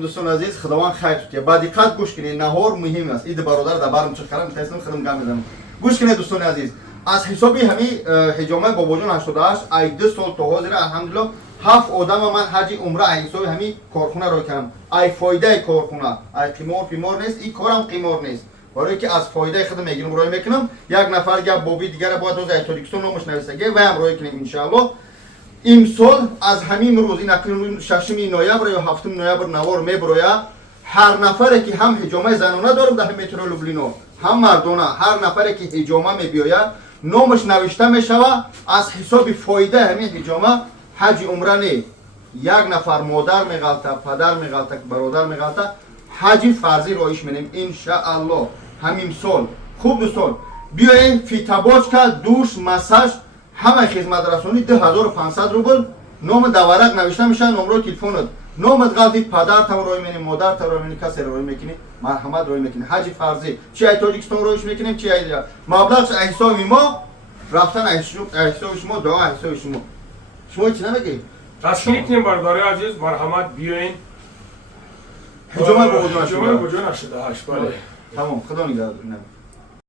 دوستان عزیز خداوند خیر کنه. با دقت گوش کنید، نهار مهم است. این برادر در برم چخرم می‌خواستم خدمت گام بدم. گوش کنید دوستان عزیز. از حسابی همین حجامه باباجان 88 ای 2 سال تا حاضر الحمدلله 7 آدم من حج عمره حسابی همین کارخونه رو کردم. ای فایده کارخونه، ای قمار نیست، این کارم قمار نیست. برای که از فایده خودم میگیرم رای میکنم. یک نفر گپ بابی دیگه باید از تاریکستان نامش نویسه و هم رای کنیم ان شاء الله. امسال از همین روز این اکنون 6 نوامبر یا 7 نوامبر نوار میبرویا. هر نفری که هم حجامه زنانه دارم در مترو لوبلینو هم مردانه، هر نفری که حجامه میبیاید نامش نوشته میشود. از حساب فایده همین حجامه حج عمره نه. یک نفر مادر میغلطه، پدر میغلطه، برادر میغلطه، حج فرضی رایش می‌نیم ان شاء الله همین سال. خوب دوستان بیاین فیتاباج که دوش مساج همه خدمت رسانی 2500 روبل نام دورق نوشته میشه، نمره تلفنت، نامت غلطی پدر تو رای می‌نی، مادر تو رای می‌نی، کسی رای می‌کنی، مرحمت رای می‌کنی، حج فرضی چی ای تاجیکستان رایش می‌کنیم چی ای مبلغ حساب ما رفتن حساب شما دعا حساب شما چی نمیگی؟ تشکیل کنیم برادر عزیز، مرحمت بیاین حجامه با وجود حجامه با وجود 88 بله. تمام خدا نگهدار.